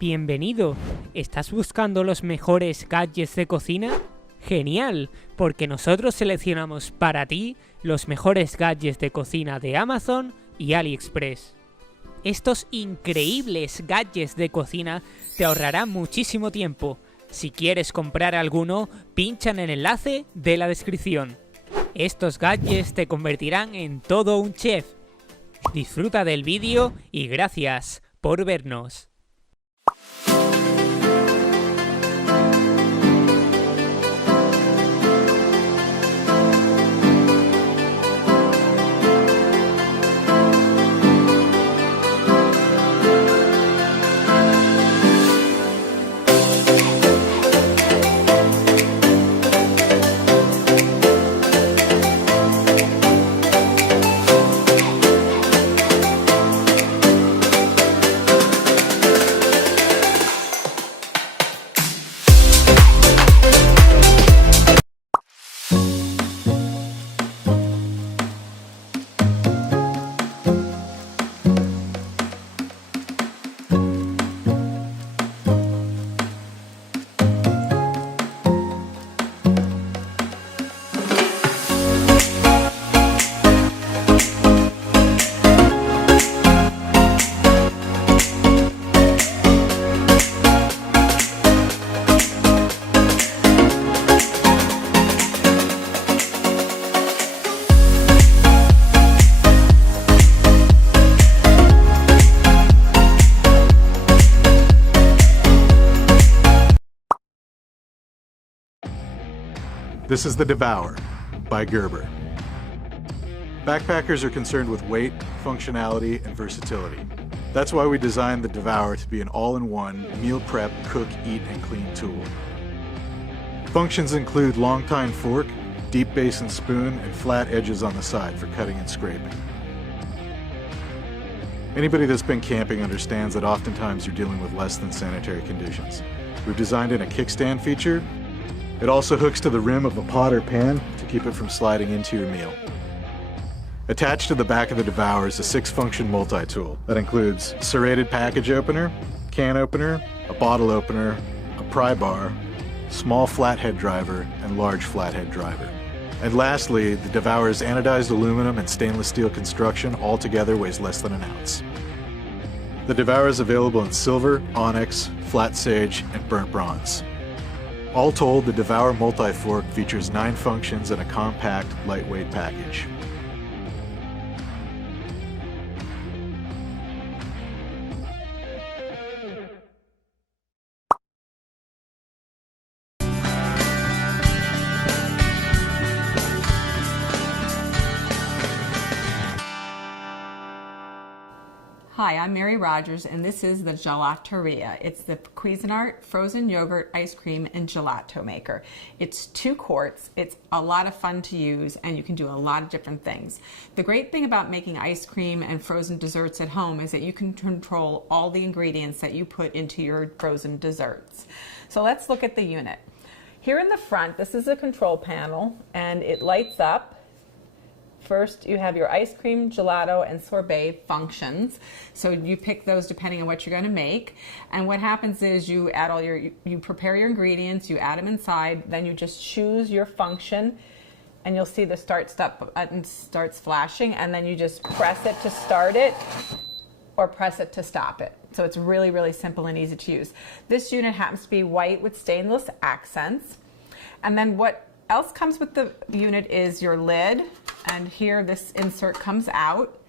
Bienvenido. ¿Estás buscando los mejores gadgets de cocina? ¡Genial! Porque nosotros seleccionamos para ti los mejores gadgets de cocina de Amazon y AliExpress. Estos increíbles gadgets de cocina te ahorrarán muchísimo tiempo. Si quieres comprar alguno, pincha en el enlace de la descripción. Estos gadgets te convertirán en todo un chef. Disfruta del vídeo y gracias por vernos. This is the Devour by Gerber. Backpackers are concerned with weight, functionality, and versatility. That's why we designed the Devour to be an all-in-one meal prep, cook, eat, and clean tool. Functions include long tine fork, deep basin spoon, and flat edges on the side for cutting and scraping. Anybody that's been camping understands that oftentimes you're dealing with less than sanitary conditions. We've designed in a kickstand feature. It also hooks to the rim of a pot or pan to keep it from sliding into your meal. Attached to the back of the Devour is a 6-function multi-tool that includes serrated package opener, can opener, a bottle opener, a pry bar, small flathead driver, and large flathead driver. And lastly, the Devour's anodized aluminum and stainless steel construction altogether weighs less than an ounce. The Devour is available in silver, onyx, flat sage, and burnt bronze. All told, the Devour Multi-Fork features 9 functions in a compact, lightweight package. Hi, I'm Mary Rogers, and this is the Gelateria. It's the Cuisinart frozen yogurt, ice cream, and gelato maker. It's 2 quarts. It's a lot of fun to use, and you can do a lot of different things. The great thing about making ice cream and frozen desserts at home is that you can control all the ingredients that you put into your frozen desserts. So let's look at the unit. Here in the front, this is a control panel, and it lights up. First, you have your ice cream, gelato, and sorbet functions. So you pick those depending on what you're going to make. And what happens is you add you prepare your ingredients, you add them inside, then you just choose your function, and you'll see the start button starts flashing, and then you just press it to start it or press it to stop it. So it's really, really simple and easy to use. This unit happens to be white with stainless accents. And then what else comes with the unit is your lid, and here this insert comes out.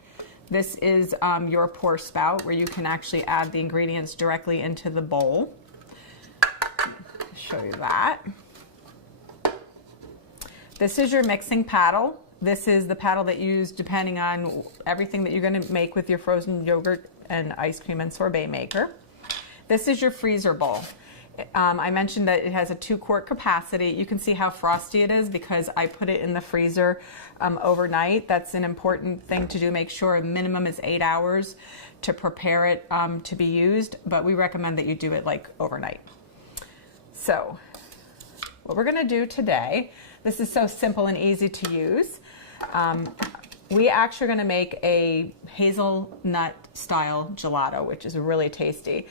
This is your pour spout where you can actually add the ingredients directly into the bowl. I'll show you that. This is your mixing paddle. This is the paddle that you use depending on everything that you're going to make with your frozen yogurt and ice cream and sorbet maker. This is your freezer bowl. I mentioned that it has a 2-quart capacity. You can see how frosty it is because I put it in the freezer overnight. That's an important thing to do. Make sure minimum is 8 hours to prepare it to be used, but we recommend that you do it like overnight. So what we're going to do today, this is so simple and easy to use. we actually are going to make a hazelnut style gelato, which is really tasty.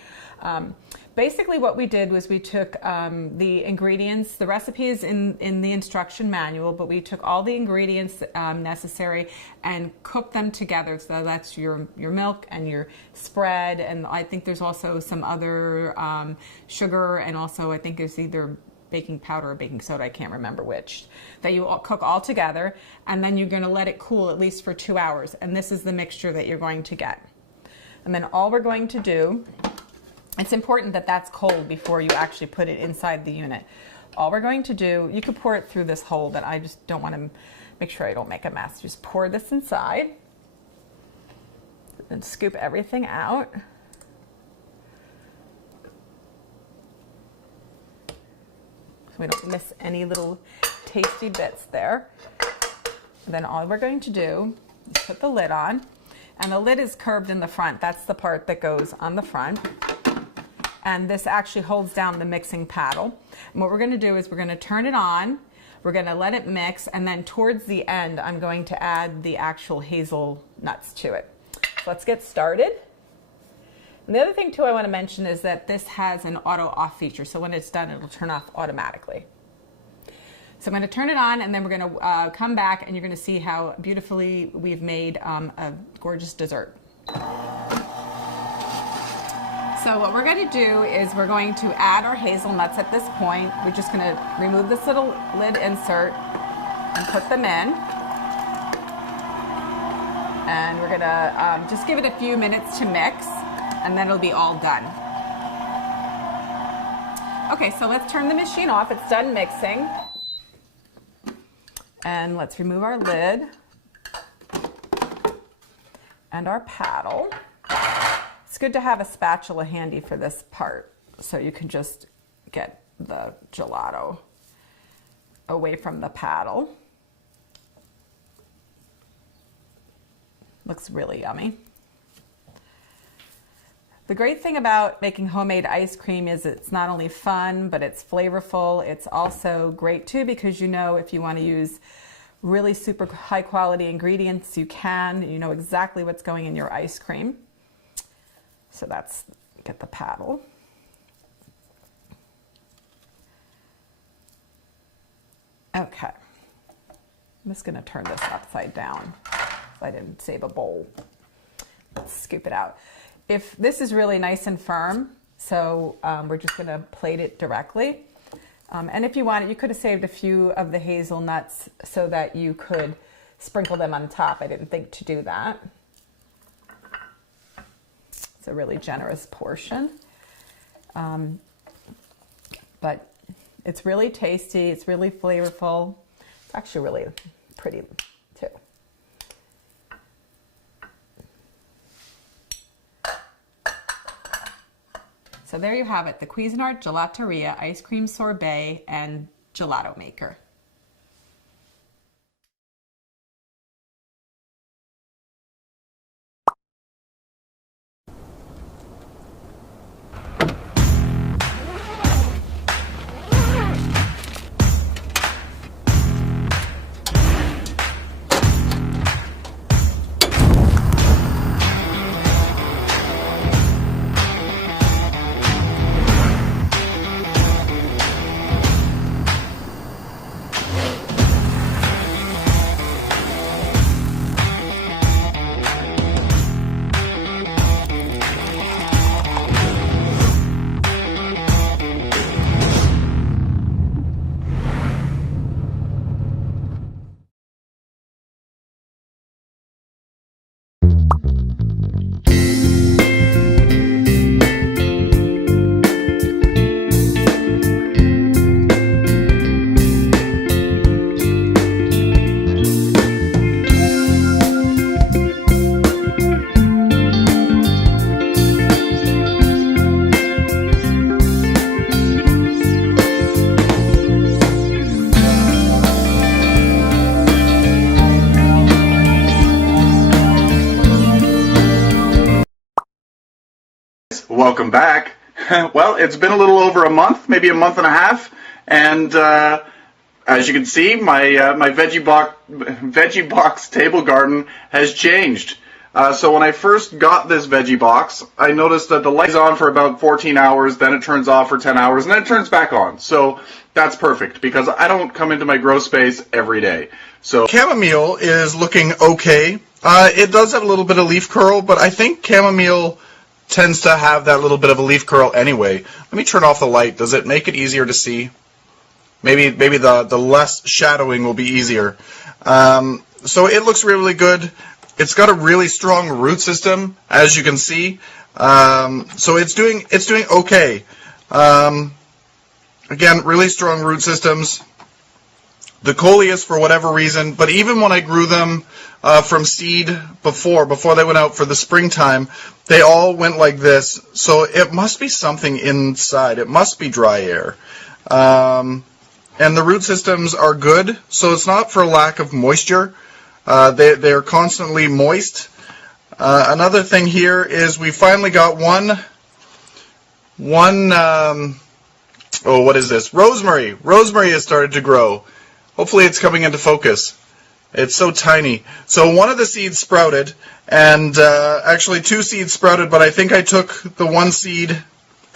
Basically what we did was we took the ingredients, the recipe is in the instruction manual, but we took all the ingredients necessary and cooked them together. So that's your milk and your spread, and I think there's also some other sugar, and also I think it's either baking powder or baking soda, I can't remember which, that you all cook all together, and then you're going to let it cool at least for 2 hours, and this is the mixture that you're going to get. And then all we're going to do, it's important that that's cold before you actually put it inside the unit. All we're going to do, you could pour it through this hole, but I just don't want to make sure I don't make a mess. Just pour this inside and scoop everything out. So we don't miss any little tasty bits there. And then all we're going to do is put the lid on, and the lid is curved in the front. That's the part that goes on the front. And this actually holds down the mixing paddle. And what we're going to do is we're going to turn it on, we're going to let it mix, and then towards the end I'm going to add the actual hazelnuts to it. So let's get started. And the other thing too I want to mention is that this has an auto off feature, so when it's done it'll turn off automatically. So I'm going to turn it on, and then we're going to come back and you're going to see how beautifully we've made a gorgeous dessert. So what we're going to do is we're going to add our hazelnuts at this point. We're just going to remove this little lid insert and put them in. And we're going to just give it a few minutes to mix, and then it'll be all done. Okay, so let's turn the machine off. It's done mixing. And let's remove our lid and our paddle. It's good to have a spatula handy for this part, so you can just get the gelato away from the paddle. Looks really yummy. The great thing about making homemade ice cream is it's not only fun, but it's flavorful. It's also great too, because you know if you want to use really super high quality ingredients, you can. You know exactly what's going in your ice cream. So that's, get the paddle. Okay. I'm just going to turn this upside down. I didn't save a bowl. Let's scoop it out. If this is really nice and firm, so we're just going to plate it directly. And if you want it, you could have saved a few of the hazelnuts so that you could sprinkle them on top. I didn't think to do that. It's a really generous portion. But it's really tasty, it's really flavorful. It's actually really pretty too. So there you have it, the Cuisinart Gelateria Ice Cream Sorbet and Gelato Maker. Welcome back. Well, it's been a little over a month, maybe a month and a half, and As you can see, my veggie box table garden has changed. So when I first got this veggie box, I noticed that the light is on for about 14 hours, then it turns off for 10 hours, and then it turns back on. So that's perfect, because I don't come into my grow space every day. So chamomile is looking okay. It does have a little bit of leaf curl, but I think chamomile tends to have that little bit of a leaf curl anyway. Let me turn off the light. Does it make it easier to see? Maybe the less shadowing will be easier. So it looks really good. It's got a really strong root system, as you can see. So it's doing okay. Again, really strong root systems. The coleus, for whatever reason, but even when I grew them from seed before they went out for the springtime, they all went like this. So it must be something inside. It must be dry air. And the root systems are good, so it's not for lack of moisture. They're constantly moist. Another thing here is we finally got what is this? Rosemary. Rosemary has started to grow. Hopefully it's coming into focus. It's so tiny. So one of the seeds sprouted, and actually 2 seeds sprouted, but I think I took the 1 seed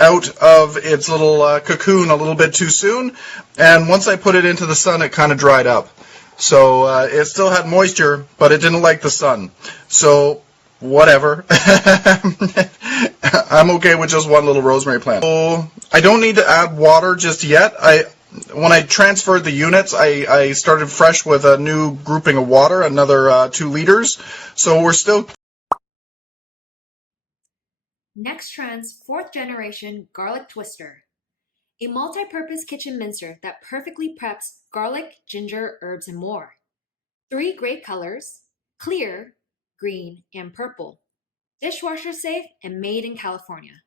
out of its little cocoon a little bit too soon, and once I put it into the sun, it kind of dried up. So it still had moisture, but it didn't like the sun. So whatever. I'm okay with just 1 little rosemary plant. So I don't need to add water just yet. When I transferred the units, I started fresh with a new grouping of water, another 2 liters. So we're still... Nextrend's 4th generation garlic twister, a multi-purpose kitchen mincer that perfectly preps garlic, ginger, herbs, and more. 3 great colors: clear, green, and purple. Dishwasher safe and made in California.